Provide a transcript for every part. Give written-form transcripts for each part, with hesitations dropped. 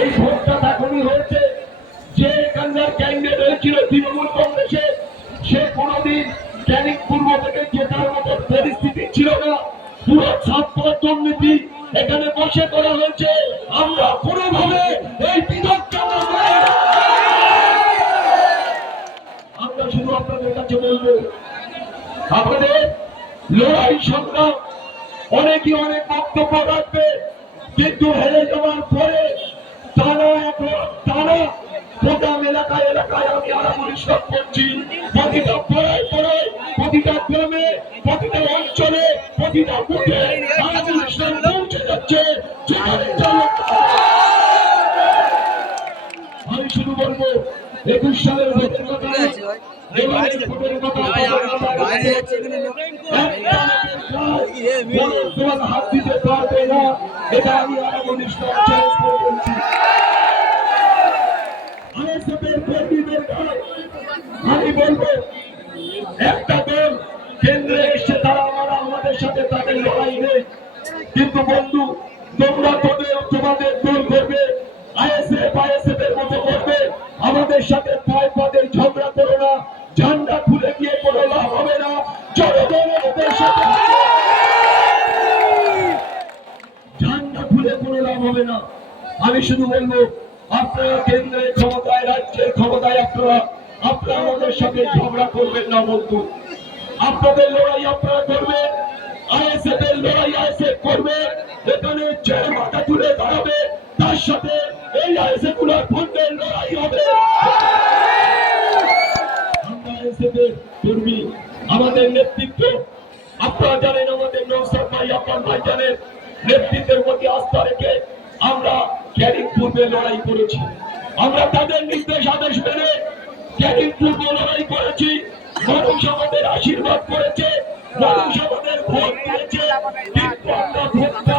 এই ভোটটা তখনই হয়েছে যে এখানকার ক্যান্ডিডেট হয়েছিল তৃণমূল কংগ্রেসে, সে কোনোদিন ক্যানিং পূর্ব থেকে জেতার মতো পরিস্থিতি ছিল না। পুরো ছাত্র দুর্নীতি এখানে বসে করা হয়েছে। আমরা কোনোভাবে এই বিধকটা আমরা শুধু আপনাদের কাছে বলবো, আমাদের লড়াই সংগ্রাম অনেকে অনেক বক্তব্য রাখবে, কিন্তু হেরে যাওয়ার পরে তারা প্রোগ্রাম এলাকায় এলাকায় আমি আরো পরিশ্রম করছি। প্রতিটা পড়ায় পড়ায়, প্রতিটা গ্রামে, প্রতিটা অঞ্চলে, প্রতিটা বুথে পৌঁছে যাচ্ছে। আমি শুধু বলবো 21 সালের ভোটের কথা, হাত দিতে পারবে না, এটা আমি আরো বলছি। আমি বলবো একটা দল কেন্দ্রে এসে তারা আমাদের সাথে তাদের লড়াই নেই, কিন্তু বন্ধু তোমরা তোমাদের দল করবে, আইএসএফ এর মতো করবে, আমাদের সাথে পায়ে পায়ে ঝগড়া করো না, ঝান্ডা খুলে গিয়ে কোনো লাভ হবে না। জনগণের সাথে ঝান্ডা খুলে কোনো লাভ হবে না। আমি শুধু বলবো আপনারা কেন্দ্রে ক্ষমতায়, রাজ্যের ক্ষমতায়, আপনারা আমাদের সাথে ঝগড়া করবেন না বন্ধু। আপনাদের লড়াই আপনারা করবেন, আইএসএফ এর লড়াই আইএসএফ করবে, এখানে যে মাথা তুলে দাঁড়াবে তার সাথে এই আইএসএফ গুলোর ফন্ডের লড়াই হবে। আমরা আইএসএফ এর কর্মী, আমাদের নেতৃত্ব আপনারা জানেন, আমাদের নওশাদ ভাই, আপনার ভাই জানেন, নেতৃত্বের প্রতি আস্থা রেখে আমরা ক্যানিং পূর্বে লড়াই করেছি। আমরা তাদের নির্দেশ আদেশ মেনে ক্যানিং পূর্বে লড়াই করেছি। মানুষ আমাদের আশীর্বাদ করেছে, মানুষ আমাদের ভোট দিয়েছে, কিন্তু আমরা ভোটটা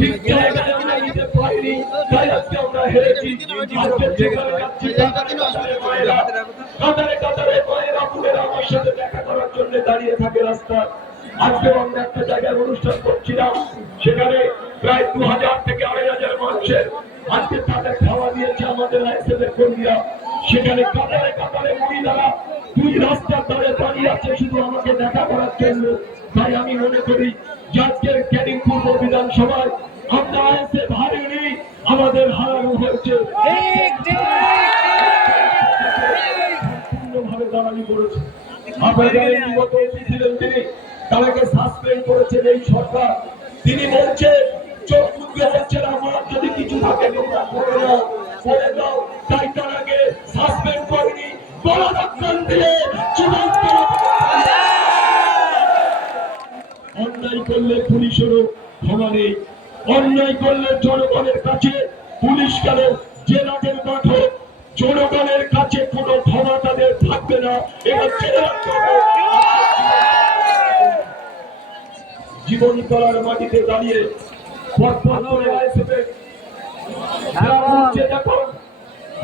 ঠিক জায়গায় আমরা নিতে পারিনি, তাই আজকে আমরা হেরেছি। আজকে যেখানে যাচ্ছি কাতারে কাতারে মায়েরা বোনেরা আমার সাথে দেখা করার জন্য দাঁড়িয়ে থাকে রাস্তায়। আজকে আমরা একটা জায়গায় অনুষ্ঠান করছিলাম, সেখানে প্রায় 2000 থেকে 2500 মানুষের আজকে তাদের খাওয়া দিয়েছে আমাদের আইএসএফ এর কর্মীরা। সেখানে কাতারে কাতারে মহিলারা দুই রাস্তার ধারে দাঁড়িয়ে আছে শুধু আমাকে দেখা করার জন্য। তাই আমি মনে করি যে আজকের ক্যানিং পূর্ব বিধানসভায় আমরা আইএসএফ হারিনি, আমাদের হারানো হয়েছে। সম্পূর্ণভাবে দাঁড়ানি করেছে। আপনারা জানেন বিগত ছিলেন তিনি, তাকে সাসপেন্ড করেছেন এই সরকার। তিনি বলছে চোখ মুখে বলছেন আমার যদি কিছু থাকে তোমরা করে দাও, তাই তার আগে সাসপেন্ড করেনি, গণরক্ষণ দিয়ে অন্যায় করলে পুলিশেরও ক্ষমা নেই, অন্যায় করলে জনগণের কাছে পুলিশ কেন জেলাদের মাঠে জনগণের কাছে কোনো ক্ষমা তাদের থাকবে না। এটা জেনে রাখতে হবে। জীবন তলার মাটিতে দাঁড়িয়ে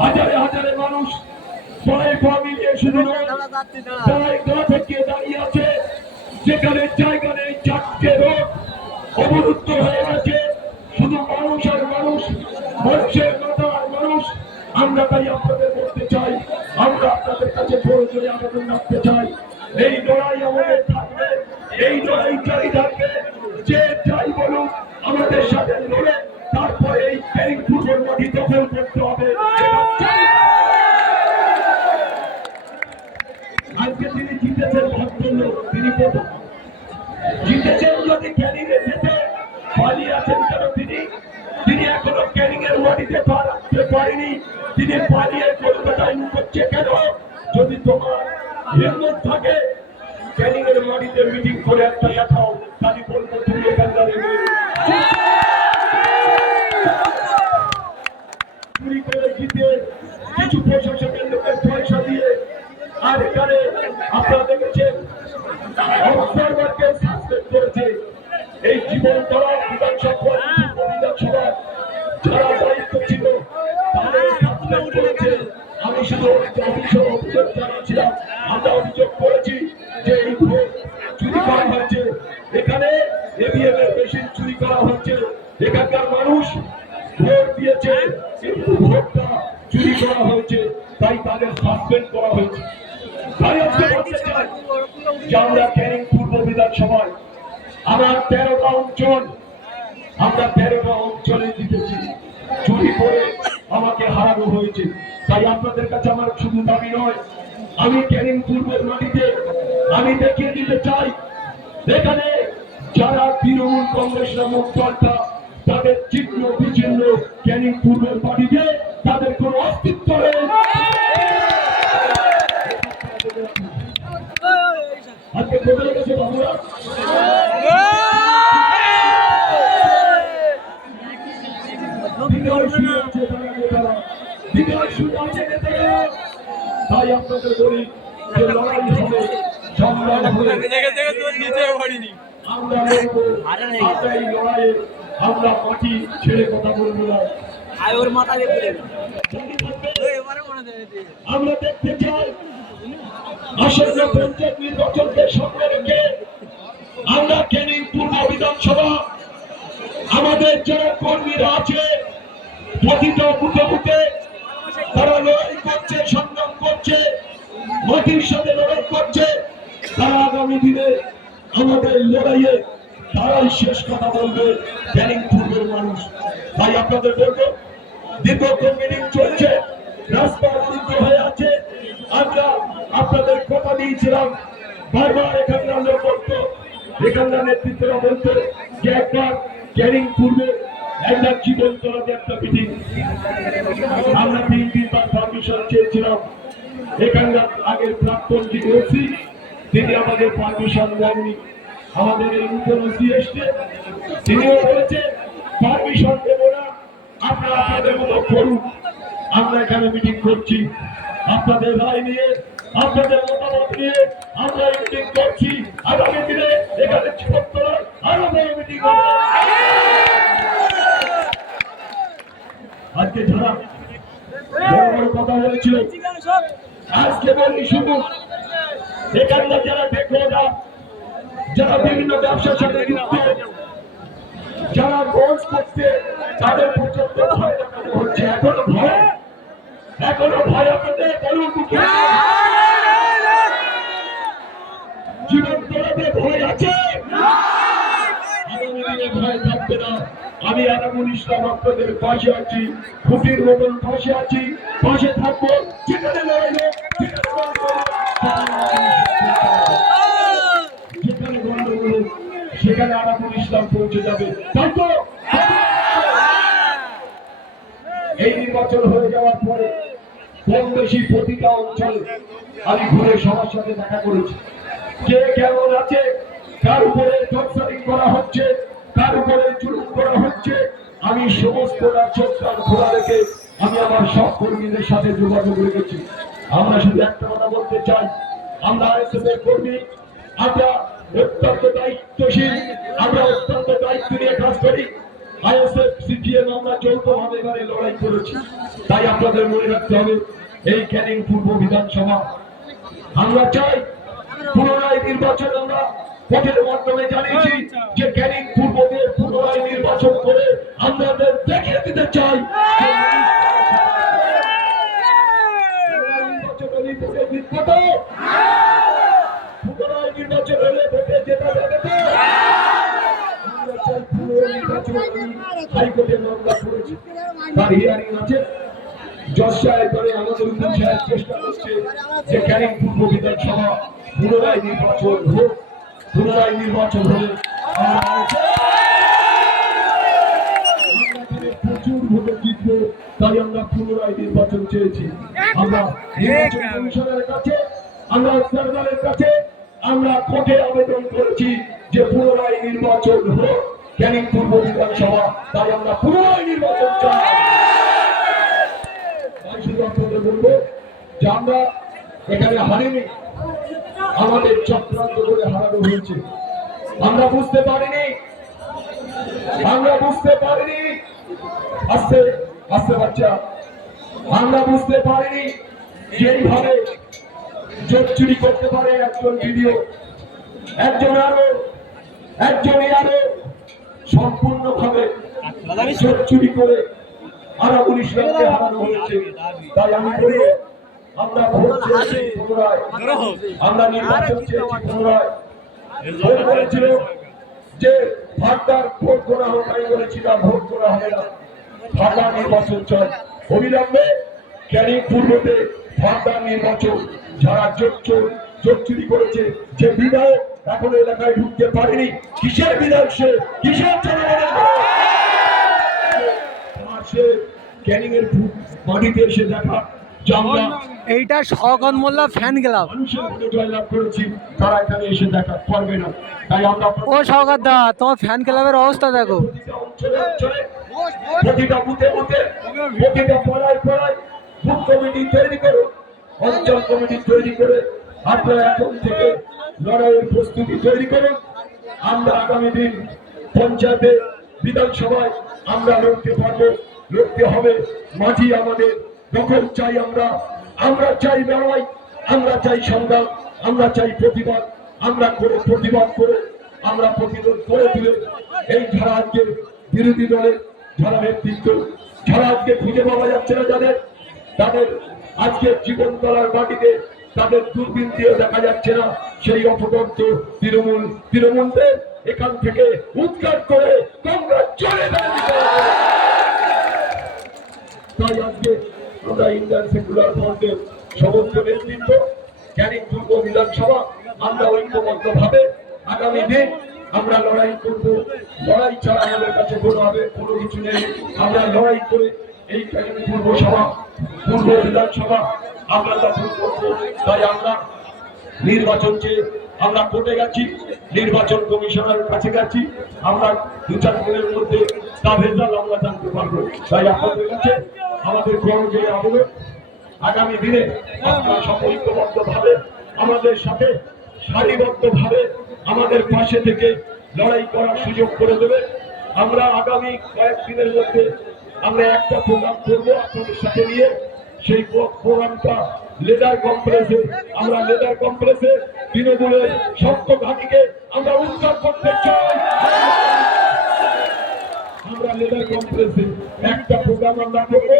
হাজারে হাজারে মানুষ দাঁড়িয়ে আছে, যেখানে জায়গা নেই, চারটে রোড অবরুদ্ধ হয়ে গেছে, শুধু মানুষ আর মানুষ, মানুষের মাথা আর মানুষ। আমরা তাই আপনাদের বলতে চাই, আমরা আপনাদের কাছে প্রয়োজনে আবেদন রাখতে চাই, এই লড়াই আমাদের থাকবে, এই লড়াই জারি থাকবে। যে যাই বলুন আমাদের সাথে লড়ে তারপরে এই ক্যানিং পূর্বের মাটি দখল করতে হবে। আজকে তিনি জিতেছেন ভদ্রলোক, তিনি প্রথম জিতেছেন। যদি ক্যানিং এ যেতে পালিয়ে আছেন কেন তিনি এখনো ক্যানিং এর মাটিতে পা রাখতে পারেনি, তিনি পালিয়ে কলকাতায় করছে কেন? যদি তোমার হিম্মত থাকে ক্যানিং এর মাটিতে মিটিং করে একটা দেখাও, তাহলে বলবো তুমি এখানকার চুরি করে জিতে কিছু প্রশাসনের লোকের পয়সা দিয়ে। আর এখানে আপনারা দেখেছেন অবজারভারকে সাসপেন্ড করেছে। এই জীবন তলার বিধানসভা যারা দায়িত্ব ছিল তাদের সাসপেন্ড করেছে। আমি শুধু অভিযোগ জানাচ্ছিলাম, আমরা অভিযোগ করেছি যে এই ভোট চুরি করা হয়েছে, এখানে EVM এর মেশিন চুরি করা হচ্ছে, এখানকার মানুষ ভোট দিয়েছে, কিন্তু ভোটটা চুরি করা হয়েছে, তাই তাদের সাসপেন্ড করা হয়েছে। তাই আজকে বলতে চাই যে আমরা ক্যানিং পূর্ব বিধানসভায় আমার 13টা অঞ্চল, আমরা 13টা অঞ্চলে জিতেছি, চুরি করে আমাকে হারানো হয়েছে। তাই আপনাদের কাছে আমার শুধু দাবি নয়, আমি ক্যানিং পূর্বের মাটিতে আমি দেখিয়ে দিতে চাই, এখানে যারা তৃণমূল কংগ্রেস নামক দলটা, তাদের চিহ্ন বিচিহ্ন ক্যানিং পূর্বের মাটিতে তাদের কোনো অস্তিত্ব নেই। আজকে কোথায় গেছে বাবুরা? তাই আপনাদের বলি যে লড়াই হবে, সংগ্রাম হবে, আমরা লড়বো। আমরা এই লড়াইয়ে আমরা মাটি ছেড়ে কথা বলবো না। আমরা দেখতে চাই আসন্ন পঞ্চায়েত নির্বাচনকে সামনে রেখে আমরা ক্যানিং পূর্ব বিধানসভা আমাদের যারা কর্মীরা আছে প্রতিটা বুথে বুথে তারা লড়াই করছে, সংগ্রাম করছে, মাটির সাথে লড়াই করছে। তারা আগামী দিনে আমাদের লড়াইয়ে তারাই শেষ কথা বলবে ক্যানিং পূর্বের মানুষ। তাই আপনাদের বলবো, দীর্ঘক্ষণ মিটিং চলছে, রাস্তা অবরুদ্ধ হয়ে আছে। আমরা আপনাদের কথা দিয়েছিলাম, বারবার এখানকার লোক বলতো, এখানকার নেতৃত্বরা বলতো যে একবার ক্যানিং পূর্বে একটা জীবনতলাতে একটা মিটিং, আমরা 3-3 বার পারমিশন চেয়েছিলাম। এখানকার আগের প্রাক্তন যিনি ওসি তিনি আমাদের পারমিশন দেননি। আমাদের এই নতুন ওসি এসছে, তিনিও বলেছে পারমিশন দেবো না, আপনারা আপনাদের মতো করুন। আমরা এখানে মিটিং করছি আপনাদের রায় নিয়ে, আপনাদের মতামত নিয়ে আমরা মিটিং করছি। আগামী দিনে এখানে জীবনতলার আরো বড় মিটিং হবে। আজকে যারা বড় বড় কথা বলেছিল, আজকে বলি শুধু এখানকার যারা বেকাররা, যারা বিভিন্ন ব্যবসার সাথে যুক্ত, যারা গোল করছে, তাদের পর্যন্ত ভয় দেখানো হচ্ছে। এখনো ভয় আপনাদের বলুন, জীবন তোলাতে ভয় আছে, আগামী দিনে ভয় থাকবে না। আমি আরামুল ইসলাম আপনাদের পাশে আছি, খুঁটির মতন পাশে আছি, পাশে থাকবো। যেখানে লড়াই হোক, যেখানে গন্ডগোল হোক, সেখানে আরামুল ইসলাম পৌঁছে যাবে। তাই তো এই নির্বাচন হয়ে যাওয়ার পরে কম বেশি প্রতিটা অঞ্চলে আমি ঘুরে সবার সাথে দেখা করেছি, কে কেমন আছে, কার উপরে টর্চারিং করা হচ্ছে, কার উপরে জুলুম করা হচ্ছে। আমি সমস্ত রাজ্যটার খোলা রেখে আমি আমার সব কর্মীদের সাথে যোগাযোগ রেখেছি। আমরা শুধু একটা কথা বলতে চাই, আমরা আইএসএফ এর কর্মী, আমরা অত্যন্ত দায়িত্বশীল, আমরা অত্যন্ত দায়িত্ব নিয়ে কাজ করি। আইএসএফ সিপিএম আমরা যৌথভাবে এবারে লড়াই করেছি। তাই আপনাদের মনে রাখতে হবে, এই ক্যানিং পূর্ব বিধানসভা আমরা চাই পুনরায় নির্বাচন। আমরা ভোটের মাধ্যমে জানিয়েছি যে ক্যানিং পূর্বকে পুনরায় নির্বাচন করে আমাদের দেখিয়ে দিতে চাই পুনরায় নির্বাচন হলে ভোটে জেতা যাবে। হাইকোর্টে মামলা করেছি, তার হিয়ারিং আছে। জজ সাহেব করে আমাদের উকিল সাহেব চেষ্টা করছে যে ক্যানিং পূর্ব বিধানসভা পুনরায় নির্বাচন হোক। পুনরায় নির্বাচন হলে প্রচুর ভোটে জিতবো, তাই আমরা পুনরায় নির্বাচন চেয়েছি। আমরা নির্বাচন কমিশনের কাছে, আমরা সরকারের কাছে, আমরা কোর্টে আবেদন করেছি যে পুনরায় নির্বাচন হোক ক্যানিং পূর্ব বিধানসভা, তাই আমরা পুনরায় নির্বাচন চাই। তাই শুধু আপনাদের বলবো যে আমরা এখানে হারিনি, আমাদের চক্রান্ত করে হারানো হয়েছে। আমরা বুঝতে পারিনি, আস্তে আস্তে বাচ্চা, আমরা বুঝতে পারিনি যে এইভাবে জোট চুরি করতে পারে একজন ভিডিও, একজনই আরো সম্পূর্ণভাবে জোট চুরি করে ইসলামকে হারানো হয়েছে। তাই আমি বলবো আমরা ভোট চেয়েছি পুনরায়, আমরা নির্বাচন চেয়েছি পুনরায়। ভোট করেছিল যে ভাগদার ভোট করা হোক, আমি বলেছিলাম ভোট করা হবে না, ভাগদার নির্বাচন চাই অবিলম্বে। ক্যানিং পূর্বতে ভাগদার নির্বাচন, যারা জোট চুরি করেছে, যে বিধায়ক এখন এলাকায় ঢুকতে পারেনি, কিসের বিধায়ক সে, কিসের জনগণের সে ক্যানিং এর মাটিতে এসে দেখা এইটা শওকত মোল্লা ফ্যান ক্লাব, জয়লাভ করেছি, তারা এখানে এসে দেখা পারবে না। তাই আমরা ও শওকত দা তোমার ফ্যান ক্লাবের অবস্থা দেখো, প্রতিটা বুথে বুথে, প্রতিটা পাড়ায় পাড়ায় বুথ কমিটি তৈরি করো, অঞ্চল কমিটি তৈরি করে আপনারা এখন থেকে লড়াইয়ের প্রস্তুতি তৈরি করুন। আমরা আগামী দিন পঞ্চায়েতে, বিধানসভায় আমরা লড়তে পারবো, লড়তে হবে। মাঝি আমাদের দখল চাই, আমরা চাই লড়াই, আমরা চাই সংগ্রাম, আমরা চাই প্রতিবাদ, আমরা করে প্রতিবাদ করে আমরা প্রতিরোধ করে তুলে এই যারা আজকে বিরোধী দলের যারা নেতৃত্ব, যারা আজকে খুঁজে পাওয়া যাচ্ছে না, তাদের আজকে জীবন গলার মাটিতে তাদের দূরবীন দিয়ে দেখা যাচ্ছে না, সেই অপদর্থ তৃণমূলদের এখান থেকে উদ্ধার করে কংগ্রেস চলে যাবে। তাই আজকে আমরা ইন্ডিয়ান সেকুলার ফ্রন্টের সমস্ত নেতৃত্ব, ক্যানিং পূর্ব বিধানসভা, আমরা ঐক্যবদ্ধ ভাবে আগামী দিন আমরা লড়াই করব। লড়াই ছাড়া আমাদের কাছে কোনো কিছু নেই। আমরা লড়াই করে এই ক্যানিং পূর্ব বিধানসভা আমরা দখল করবো। তাই আমরা নির্বাচন চেয়ে আমরা কোর্টে গেছি, নির্বাচন কমিশনারের কাছে গেছি, আমরা 2-4 দিনের মধ্যে তা রেজাল্ট আমরা জানতে পারবো। তাই আপনাদের কাছে আমাদের গণজোরে আবেদন, আগামী দিনে আপনারা ঐক্যবদ্ধ ভাবে আমাদের সাথে সারিবদ্ধ ভাবে আমাদের পাশে থেকে লড়াই করার সুযোগ করে দেবে। আমরা আগামী কয়েকদিনের মধ্যে আমরা একটা প্রোগ্রাম করবো আপনাদের সাথে নিয়ে, সেই প্রোগ্রামটা লেদার কমপ্লেক্সে তৃণমূলের শক্ত ঘাঁটিকে আমরা উদ্ধার করতে চাই। আমরা লেদার কমপ্লেক্সে একটা প্রোগ্রাম আমরা করবো,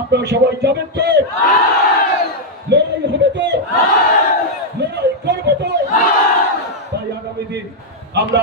আপনারা সবাই যাবেন তো? লড়াই হবে তো? লড়াই করবো তো? তাই আগামী দিন আমরা